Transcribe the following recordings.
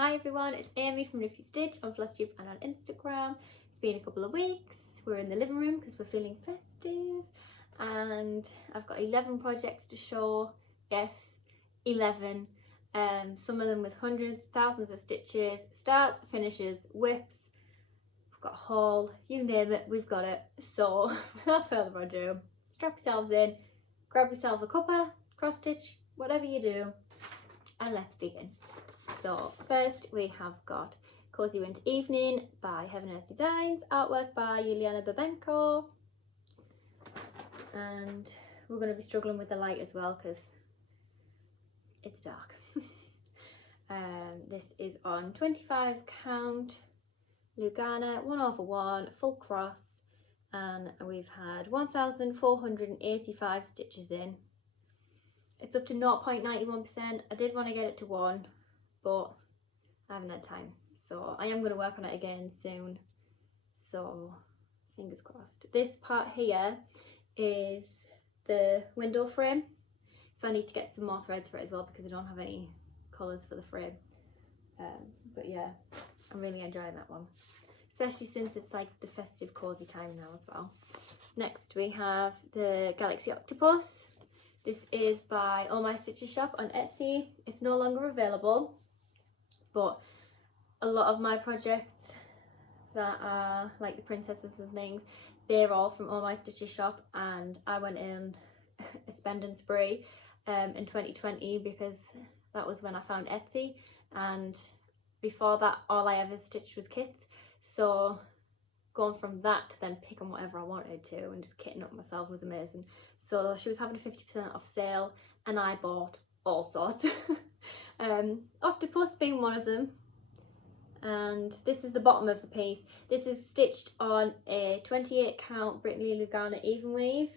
Hi everyone, it's Amy from Nifty Stitch on Flosstube and on Instagram. It's been a couple of weeks. We're in the living room because we're feeling festive and I've got 11 projects to show. Yes, 11. Some of them with hundreds, thousands of stitches, starts, finishes, whips. We've got a haul, you name it, we've got it. So without further ado, strap yourselves in, grab yourself a cuppa, cross stitch, whatever you do, and let's begin. So first we have got Cozy Winter Evening by Heaven Earth Designs, artwork by Juliana Babenko, and we're going to be struggling with the light as well because it's dark. This is on 25 count Lugana 1/1 full cross, and we've had 1,485 stitches in. It's up to 0.91%. I did want to get it to 1, but I haven't had time, so I am going to work on it again soon, so fingers crossed. This part here is the window frame, so I need to get some more threads for it as well because I don't have any colours for the frame. But yeah, I'm really enjoying that one, especially since it's like the festive cozy time now as well. Next we have the Galaxy Octopus. This is by All My Stitches Shop on Etsy. It's no longer available, but a lot of my projects that are like the princesses and things, they're all from All My Stitches Shop, and I went in a spend and spree in 2020 because that was when I found Etsy, and before that all I ever stitched was kits, so going from that to then picking whatever I wanted to and just kitting up myself was amazing. So she was having a 50% off sale and I bought all sorts. Octopus being one of them, and this is the bottom of the piece. This is stitched on a 28 count Brittany Lugana even weave,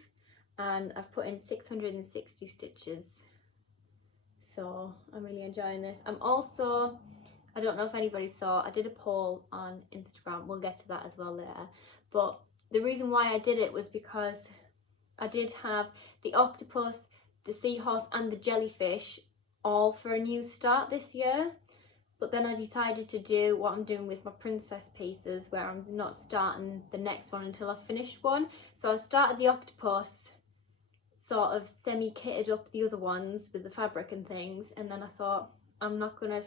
and I've put in 660 stitches, so I'm really enjoying this. I'm also, I don't know if anybody saw, I did a poll on Instagram, we'll get to that as well later, but the reason why I did it was because I did have the octopus, the seahorse and the jellyfish all for a new start this year, but then I decided to do what I'm doing with my princess pieces, where I'm not starting the next one until I've finished one. So I started the octopus, sort of semi-kitted up the other ones with the fabric and things, and then I thought I'm not going to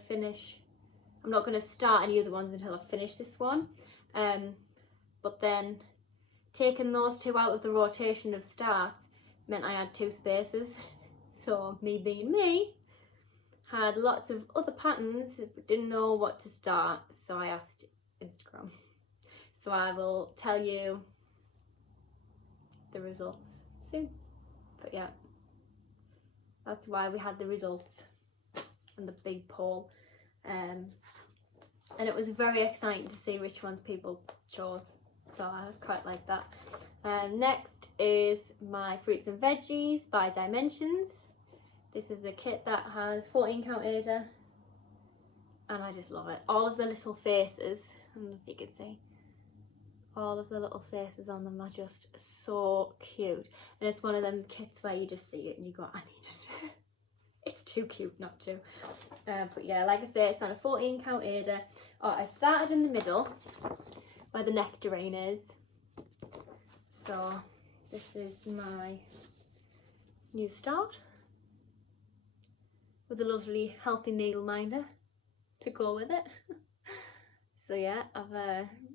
start any other ones until I finish this one. But then taking those two out of the rotation of starts meant I had 2 spaces. So me being me, had lots of other patterns but didn't know what to start, so I asked Instagram. So I will tell you the results soon. But yeah, that's why we had the results and the big poll. And it was very exciting to see which ones people chose, so I quite like that. Next is my Fruits and Veggies by Dimensions. This is a kit that has 14 count Ada, and I just love it. All of the little faces, I don't know if you can see, all of the little faces on them are just so cute, and it's one of them kits where you just see it and you go, I need it. It's too cute not to. But yeah, like I say, it's on a 14 count Ada. Oh, I started in the middle where the nectarine is. So this is my new start with a lovely healthy needle minder to go with it. So yeah, I've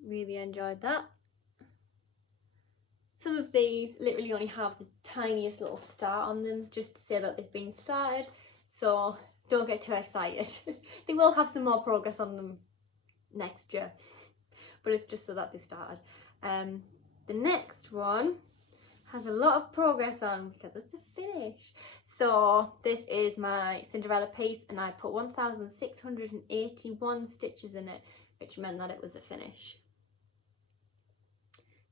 really enjoyed that. Some of these literally only have the tiniest little star on them just to say that they've been started, so don't get too excited. They will have some more progress on them next year, but it's just so that they started. The next one has a lot of progress on because it's a finish. So this is my Cinderella piece, and I put 1,681 stitches in it, which meant that it was a finish.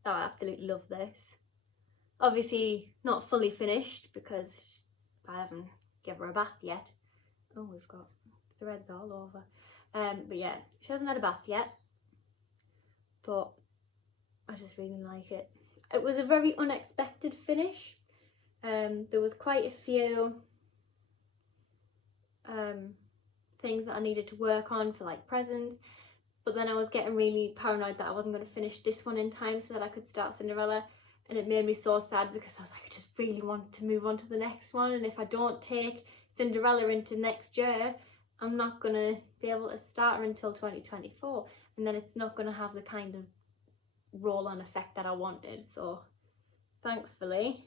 Oh, I absolutely love this. Obviously not fully finished because I haven't given her a bath yet. Oh, we've got threads all over. But yeah, she hasn't had a bath yet, but I just really like it. It was a very unexpected finish. There was quite a few things that I needed to work on for like presents. But then I was getting really paranoid that I wasn't going to finish this one in time so that I could start Cinderella. And it made me so sad because I was like, I just really want to move on to the next one. And if I don't take Cinderella into next year, I'm not going to be able to start her until 2024. And then it's not going to have the kind of roll-on effect that I wanted. So thankfully,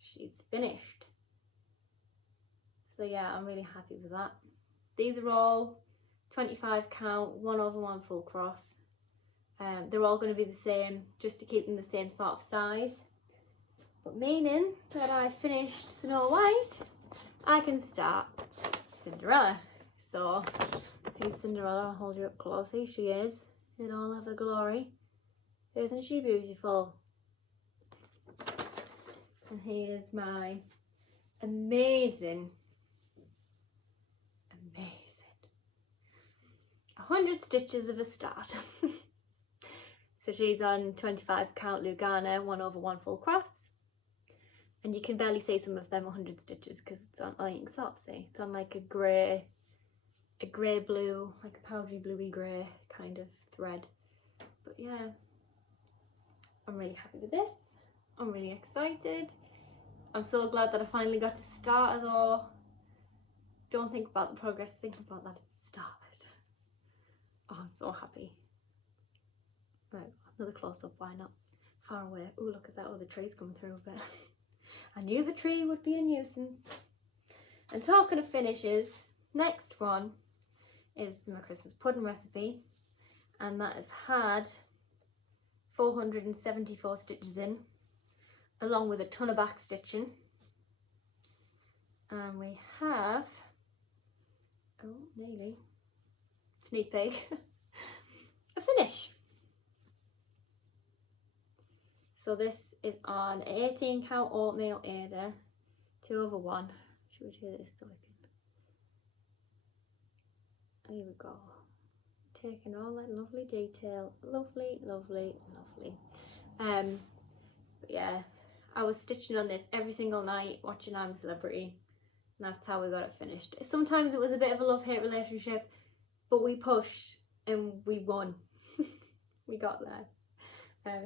she's finished. So yeah, I'm really happy with that. These are all 25 count, 1/1 full cross. They're all going to be the same, just to keep them the same sort of size. But meaning that I finished Snow White, I can start Cinderella. So here's Cinderella. I'll hold you up close. Here she is in all of her glory. Isn't she beautiful? And here's my amazing 100 stitches of a start. So she's on 25 count Lugana, 1/1 full cross. And you can barely see some of them 100 stitches because it's on, oh, you can sort of see, it's on like a grey blue, like a powdery bluey grey kind of thread. But yeah, I'm really happy with this. I'm really excited. I'm so glad that I finally got to start it though. Don't think about the progress, think about that it's started. Oh, I'm so happy. Right, another close-up, why not? Far away. Oh, look at that, oh, the tree's coming through a bit. I knew the tree would be a nuisance. And talking of finishes, next one is my Christmas pudding recipe. And that has had 474 stitches in, along with a ton of back stitching. And we have, oh, nearly, sneak peek, a finish. So this is on 18 count oatmeal Ada, 2/1. Should we do this so we can, here we go. Taking all that lovely detail, lovely, lovely, lovely. But yeah, I was stitching on this every single night watching I'm a Celebrity, and that's how we got it finished. Sometimes it was a bit of a love-hate relationship, but we pushed and we won. We got there.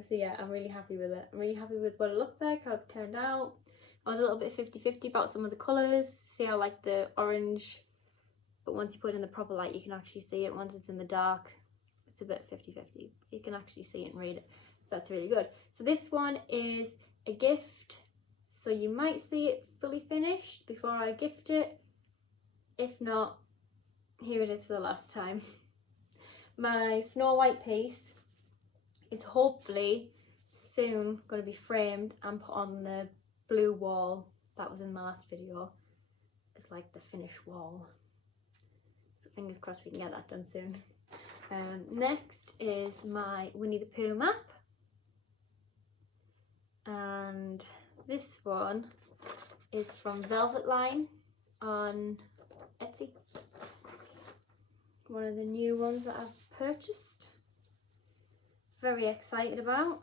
So yeah, I'm really happy with it. I'm really happy with what it looks like, how it's turned out. I was a little bit 50-50 about some of the colours. See, I like the orange, but once you put it in the proper light, you can actually see it. Once it's in the dark, it's a bit 50-50. You can actually see it and read it, so that's really good. So this one is a gift, so you might see it fully finished before I gift it. If not, here it is for the last time. My Snow White piece is hopefully soon going to be framed and put on the blue wall that was in my last video. It's like the finished wall. So fingers crossed we can get that done soon. Next is my Winnie the Pooh map. And this one is from Velvet Line on Etsy. One of the new ones that I've purchased. Very excited about.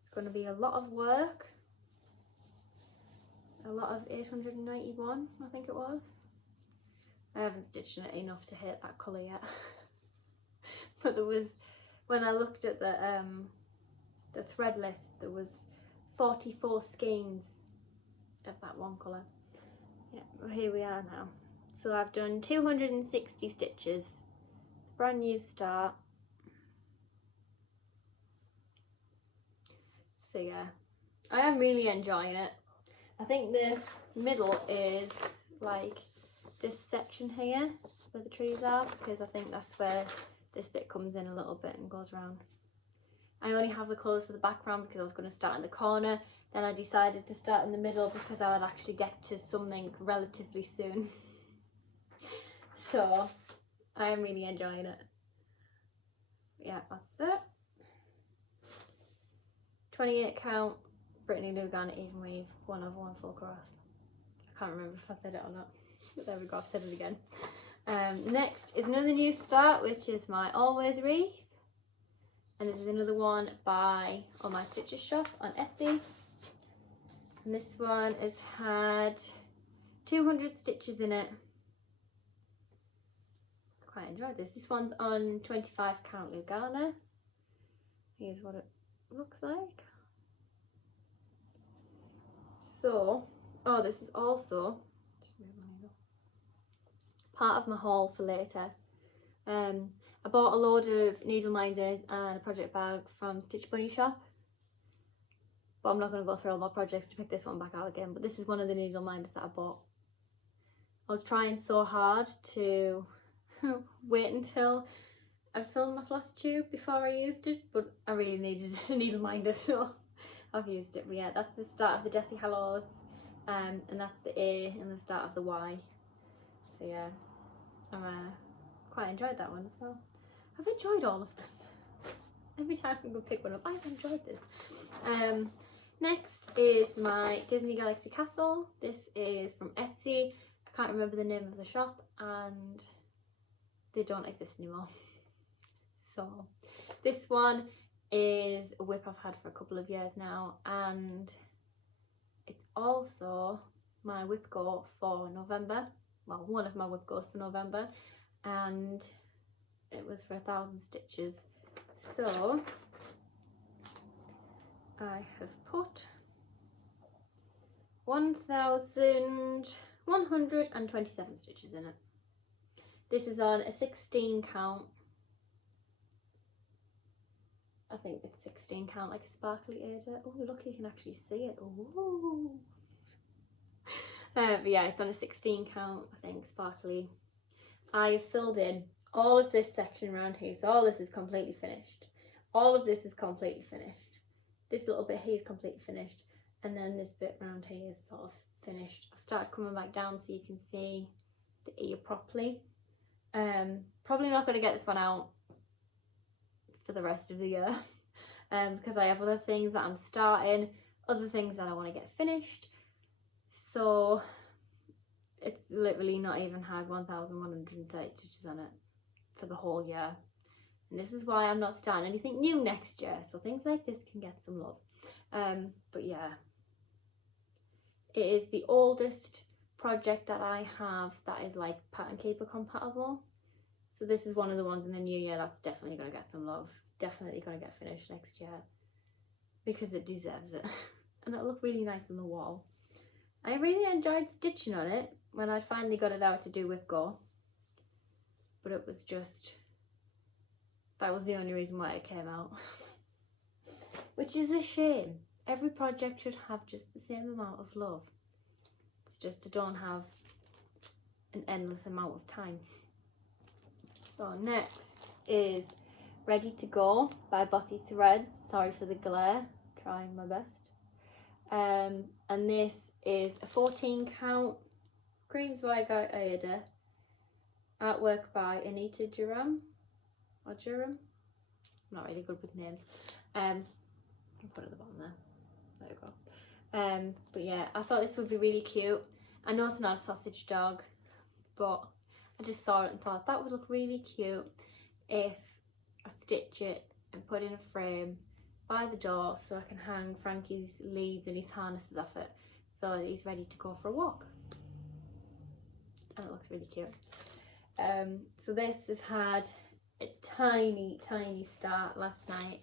It's going to be a lot of work. A lot of 891, I think it was. I haven't stitched it enough to hit that colour yet. But there was, when I looked at the thread list, there was 44 skeins of that one colour. Yeah, well, here we are now. So I've done 260 stitches. It's a brand new start. So yeah, I am really enjoying it. I think the middle is like this section here where the trees are, because I think that's where this bit comes in a little bit and goes around. I only have the colours for the background because I was going to start in the corner. Then I decided to start in the middle because I would actually get to something relatively soon. So I am really enjoying it. Yeah, that's it. 28 count Brittany Lugana even weave, 1/1 full cross. I can't remember if I said it or not. But there we go, I've said it again. Next is another new start, which is my Always wreath. And this is another one by On My Stitches shop on Etsy. And this one has had 200 stitches in it. quite enjoyed this. This one's on 25 count Lugana. Here's what it looks like. So, oh, this is also part of my haul for later. I bought a load of needle minders and a project bag from Stitch Bunny shop, but I'm not going to go through all my projects to pick this one back out again. But this is one of the needle minders that I bought. I was trying so hard to wait until I'd filled my Flosstube before I used it, but I really needed a needle minder, so I've used it. But yeah, that's the start of the Deathly Hallows, and that's the A and the start of the Y. So yeah, I'm quite enjoyed that one as well. I've enjoyed all of them. Every time I'm going to pick one up, I've enjoyed this. Next is my Disney Galaxy Castle. This is from Etsy. I can't remember the name of the shop and they don't exist anymore. So this one is a whip I've had for a couple of years now, and it's also my whip go for November. Well, one of my whip goes for November, and it was for 1,000 stitches. So I have put 1,127 stitches in it. This is on a 16 count. I think it's 16 count, like a sparkly Ada. Oh look, you can actually see it. Oh. But yeah, it's on a 16 count, I think, sparkly. I've filled in all of this section around here, so all this is completely finished. All of this is completely finished. This little bit here is completely finished, and then this bit around here is sort of finished. I've started coming back down so you can see the ear properly. Probably not going to get this one out for the rest of the year because I have other things that I'm starting, other things that I want to get finished. So it's literally not even had 1,130 stitches on it for the whole year. And this is why I'm not starting anything new next year. So things like this can get some love. But yeah, it is the oldest project that I have that is like pattern keeper compatible. So this is one of the ones in the new year that's definitely going to get some love. Definitely going to get finished next year because it deserves it. And it'll look really nice on the wall. I really enjoyed stitching on it when I finally got it out to do whip go. But it was just, that was the only reason why it came out. Which is a shame. Every project should have just the same amount of love. It's just I don't have an endless amount of time. So next is Ready to Go by Bothy Threads. Sorry for the glare, trying my best. And this is a 14 count cream Zweigart Ada, artwork by Anita Durham or Durham. I'm not really good with names. I'll put it at the bottom there. There we go. But yeah, I thought this would be really cute. I know it's not a sausage dog, but I just saw it and thought that would look really cute if I stitch it and put in a frame by the door so I can hang Frankie's leads and his harnesses off it so that he's ready to go for a walk. And it looks really cute. So this has had a tiny start last night.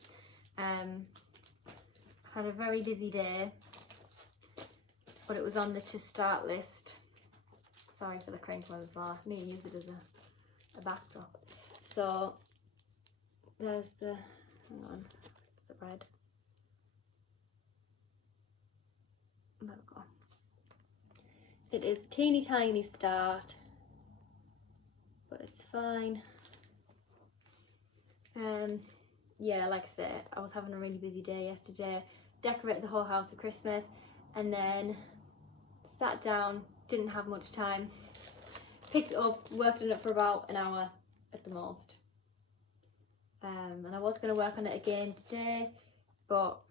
Had a very busy day, but it was on the to start list. Sorry for the crinkle as well. I need to use it as a backdrop. So there's the, hang on, the red. There we go. It is teeny tiny start, but it's fine. Yeah, like I said, I was having a really busy day yesterday. Decorated the whole house for Christmas and then sat down, didn't have much time. Picked it up, worked on it for about an hour at the most. And I was going to work on it again today, but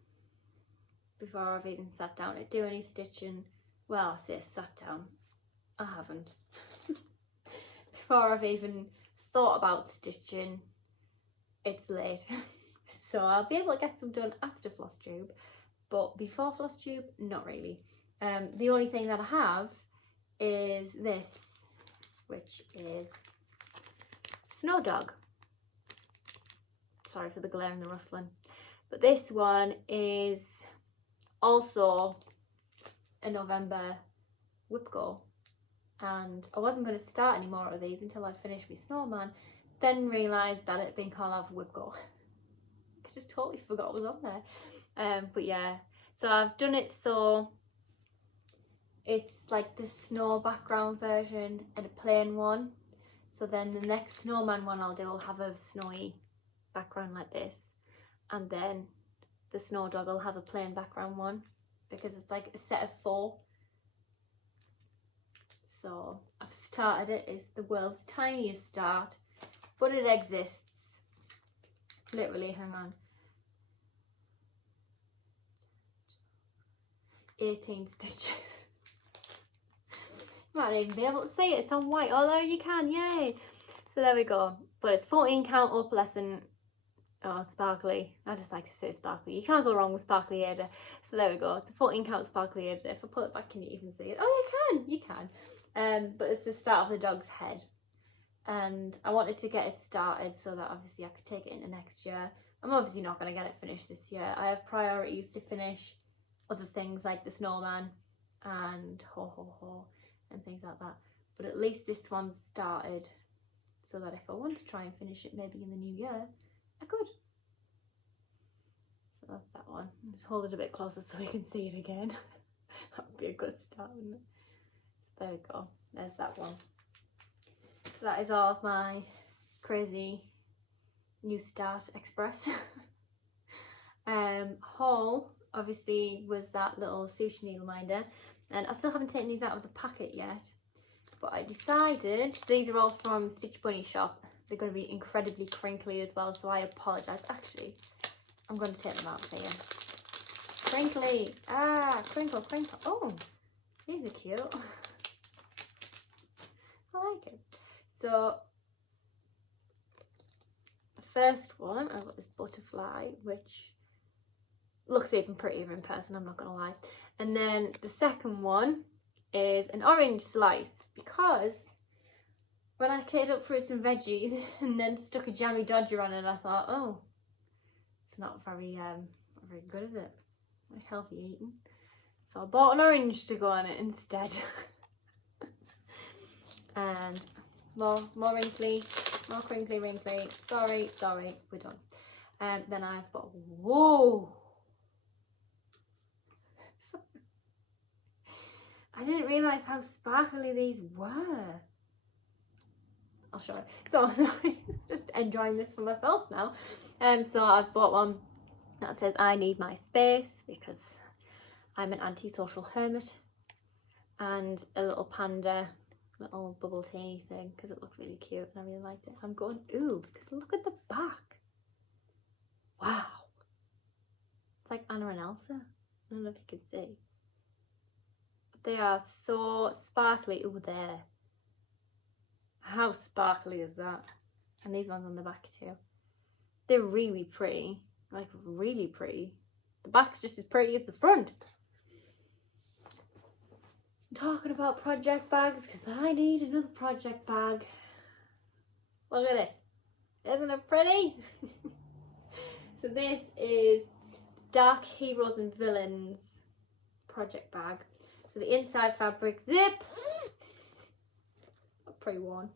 before I've even sat down to do any stitching, well, I say sat down, I haven't. Before I've even thought about stitching, it's late. So I'll be able to get some done after Flosstube, but before Flosstube, not really. The only thing that I have is this, which is snow dog. Sorry for the glare and the rustling. But this one is also a November whip go. And I wasn't going to start any more of these until I finished my snowman. Then realised that it had been called out for whip go. I just totally forgot it was on there. But yeah, so I've done it so it's like the snow background version and a plain one. So then the next snowman one I'll do will have a snowy background like this. And then the snow dog will have a plain background one because it's like a set of 4. So I've started it. It's the world's tiniest start, but it exists. It's literally, hang on, 18 stitches. You might not even be able to see it, it's on white, although you can, yay! So there we go. But it's 14 count opalescent, oh, sparkly. I just like to say sparkly. You can't go wrong with sparkly header. So there we go. It's a 14 count sparkly header. If I pull it back, can you even see it? Oh, you can. But it's the start of the dog's head. And I wanted to get it started so that obviously I could take it into next year. I'm obviously not going to get it finished this year. I have priorities to finish other things like the snowman and ho ho ho and things like that. But at least this one's started so that if I want to try and finish it maybe in the new year, I could. So that's that one. I'll just hold it a bit closer so we can see it again. That would be a good start, wouldn't it? So there we go. There's that one. So that is all of my crazy new start express. Haul obviously was that little sushi needle minder, and I still haven't taken these out of the packet yet, but I decided these are all from Stitch Bunny shop. They're going to be incredibly crinkly as well, so I apologise. Actually, I'm going to take them out for you. Crinkly, crinkle, crinkle. Oh, these are cute. I like it. So the first one, I've got this butterfly, which looks even prettier in person, I'm not gonna lie. And then the second one is an orange slice, because when I cleared up fruits and veggies and then stuck a jammy dodger on it, I thought, oh, it's not very very good, is it? Very healthy eating. So I bought an orange to go on it instead. And more wrinkly, more crinkly. Sorry, we're done. Then I've got, whoa. I didn't realise how sparkly these were. I'll show it. So sorry, just enjoying this for myself now. So I've bought one that says I need my space because I'm an antisocial hermit, and a little panda, little bubble tea thing because it looked really cute and I really liked it. I'm going, ooh, because look at the back. Wow. It's like Anna and Elsa. I don't know if you can see. They are so sparkly. Ooh, there. How sparkly is that? And these ones on the back too. They're really pretty. Like, really pretty. The back's just as pretty as the front. I'm talking about project bags because I need another project bag. Look at it. Isn't it pretty? So this is Dark Heroes and Villains project bag. So the inside fabric, zip, pre-worn,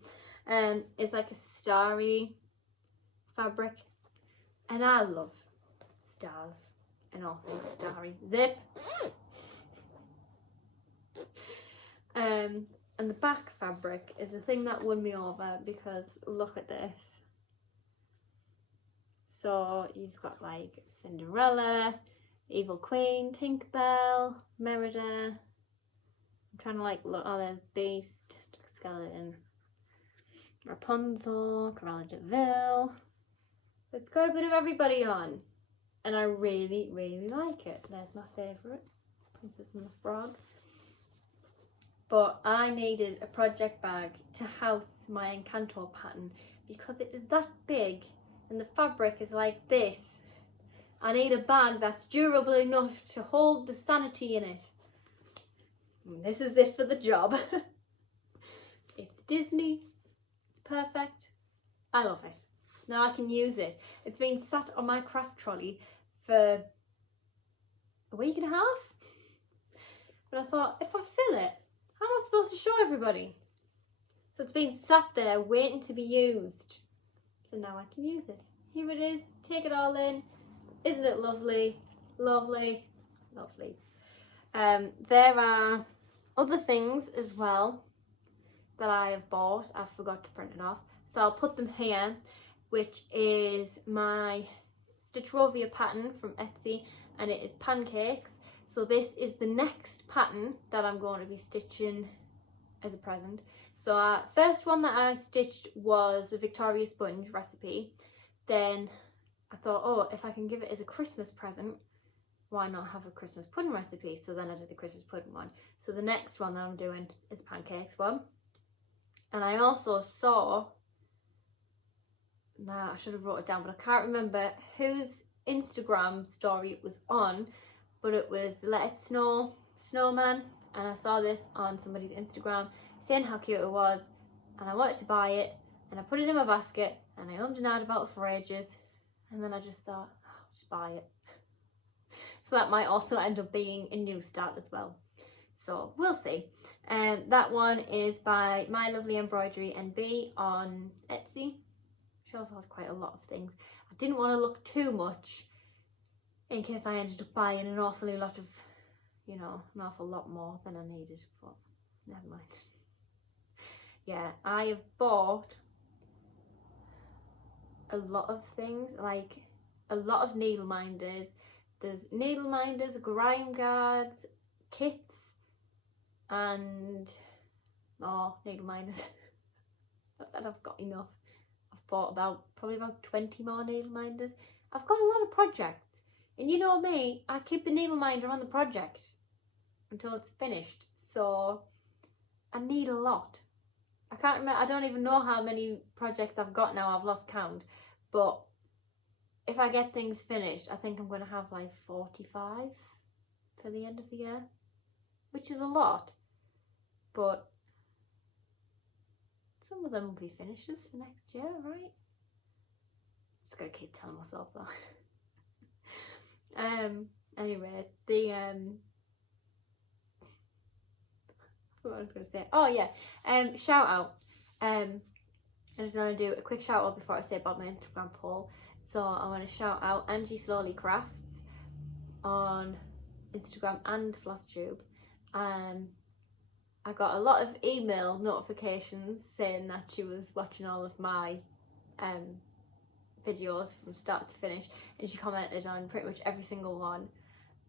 is like a starry fabric, and I love stars and all things starry. Zip. And the back fabric is the thing that won me over, because look at this. So you've got like Cinderella, Evil Queen, Tinkerbell, Merida. I'm trying to like look, oh, there's Beast, Skeleton, Rapunzel, Cruella de Vil. It's got a bit of everybody on, and I really, really like it. There's my favourite, Princess and the Frog. But I needed a project bag to house my Encanto pattern because it is that big and the fabric is like this. I need a bag that's durable enough to hold the sanity in it. And this is it for the job. It's Disney. It's perfect. I love it. Now I can use it. It's been sat on my craft trolley for a week and a half. But I thought, if I fill it, how am I supposed to show everybody? So it's been sat there waiting to be used. So now I can use it. Here it is. Take it all in. Isn't it lovely? Lovely. Lovely. There are other things as well that I have bought. I forgot to print it off. So I'll put them here, which is my Stitch Rovia pattern from Etsy, and it is pancakes. So this is the next pattern that I'm going to be stitching as a present. So first one that I stitched was the Victoria Sponge recipe. Then I thought, oh, if I can give it as a Christmas present, why not have a Christmas pudding recipe? So then I did the Christmas pudding one. So the next one that I'm doing is pancakes one. And I also saw, I should have wrote it down, but I can't remember whose Instagram story it was on, but it was Let It Snow snowman, and I saw this on somebody's Instagram saying how cute it was, and I wanted to buy it, and I put it in my basket, and I ummed and ahed about it for ages, and then I just thought, oh, I'll just buy it. So that might also end up being a new start as well. So we'll see. That one is by My Lovely Embroidery NB on Etsy. She also has quite a lot of things. I didn't want to look too much in case I ended up buying an awfully lot of, an awful lot more than I needed, but never mind. Yeah, I have bought a lot of things, like a lot of needle minders. There's needle minders, grime guards, kits, and more needle minders. Not that I've got enough. I've bought probably about 20 more needle minders. I've got a lot of projects, and you know me, I keep the needle minder on the project until it's finished, so I need a lot. I can't remember, I don't even know how many projects I've got now. I've lost count, but if I get things finished, I think I'm going to have like 45 for the end of the year, which is a lot, but some of them will be finishes for next year, right? Just gotta keep telling myself that. Anyway, what I was gonna say. Oh yeah, shout out. I just want to do a quick shout out before I say about my Instagram poll. So I want to shout out Angie Slowly Crafts on Instagram and Flosstube. I got a lot of email notifications saying that she was watching all of my videos from start to finish, and she commented on pretty much every single one,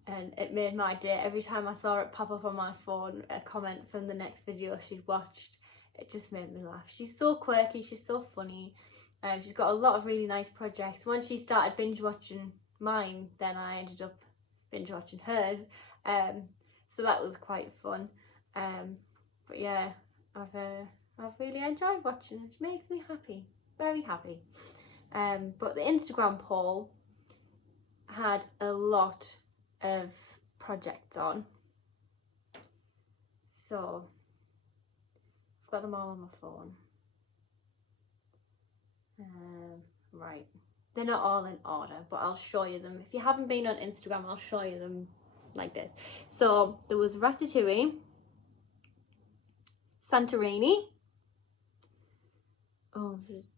and it made my day. Every time I saw it pop up on my phone, a comment from the next video she'd watched, it just made me laugh. She's so quirky, she's so funny, and she's got a lot of really nice projects. Once she started binge watching mine, then I ended up binge watching hers, so that was quite fun. But yeah, I've really enjoyed watching it. It makes me happy, very happy. But the Instagram poll had a lot of projects on, so I've got them all on my phone. Right, they're not all in order, but I'll show you them. If you haven't been on Instagram, I'll show you them like this. So there was Ratatouille, Santorini. Oh, this is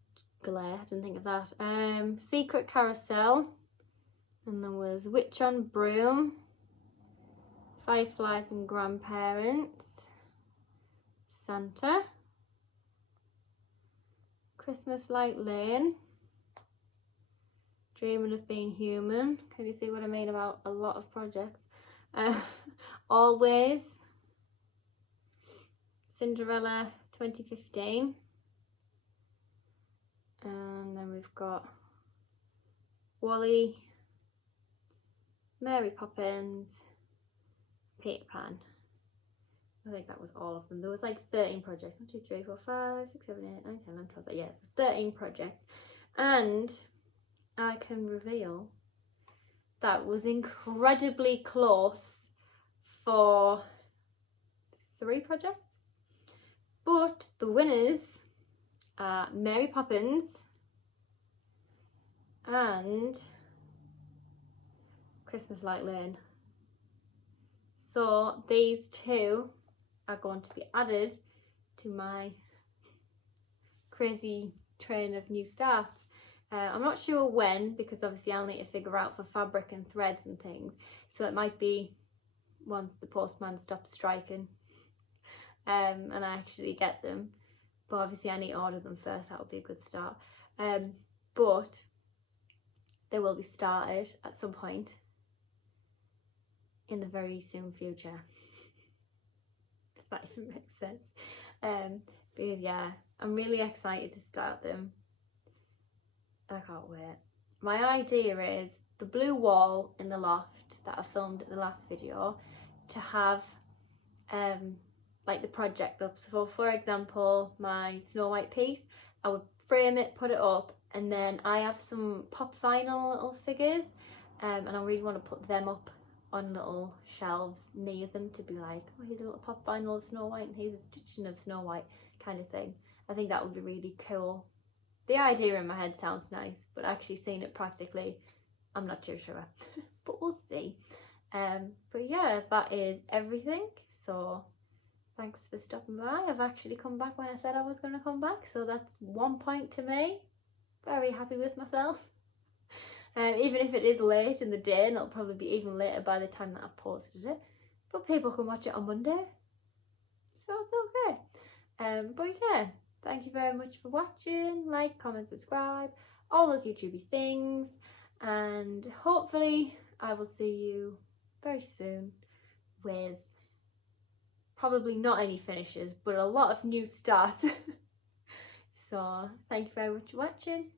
glare, I didn't think of that. Secret Carousel, and there was Witch on Broom, Fireflies and Grandparents, Santa, Christmas Light Lane, Dreaming of Being Human. Can you see what I mean about a lot of projects? Always, Cinderella 2015, and then we've got Wally, Mary Poppins, Peter Pan. I think that was all of them. There was like 13 projects. 1, 2, 3, 4, 5, 6, 7, 8, 9, 10, 11, 12. Yeah, it was 13 projects. And I can reveal that was incredibly close for 3 projects. But the winners are Mary Poppins and Christmas Light Lane. So these two are going to be added to my crazy train of new starts. I'm not sure when, because obviously I'll need to figure out for fabric and threads and things, so it might be once the postman stops striking and I actually get them, but obviously I need to order them first. That would be a good start, but they will be started at some point in the very soon future, if that even makes sense. Because yeah, I'm really excited to start them. I can't wait. My idea is the blue wall in the loft that I filmed at the last video to have like the project up. So for example, my Snow White piece, I would frame it, put it up, and then I have some pop vinyl little figures, and I really want to put them up on little shelves near them to be like, oh, here's a little pop vinyl of Snow White and here's a stitching of Snow White kind of thing. I think that would be really cool. The idea in my head sounds nice, but actually seeing it practically, I'm not too sure. But we'll see. But yeah, that is everything. So thanks for stopping by. I've actually come back when I said I was going to come back, so that's 1 point to me. Very happy with myself. Even if it is late in the day, and it'll probably be even later by the time that I've posted it, but people can watch it on Monday, so it's okay. But yeah, thank you very much for watching. Like, comment, subscribe, all those YouTubey things, and hopefully I will see you very soon with probably not any finishes, but a lot of new starts. So thank you very much for watching.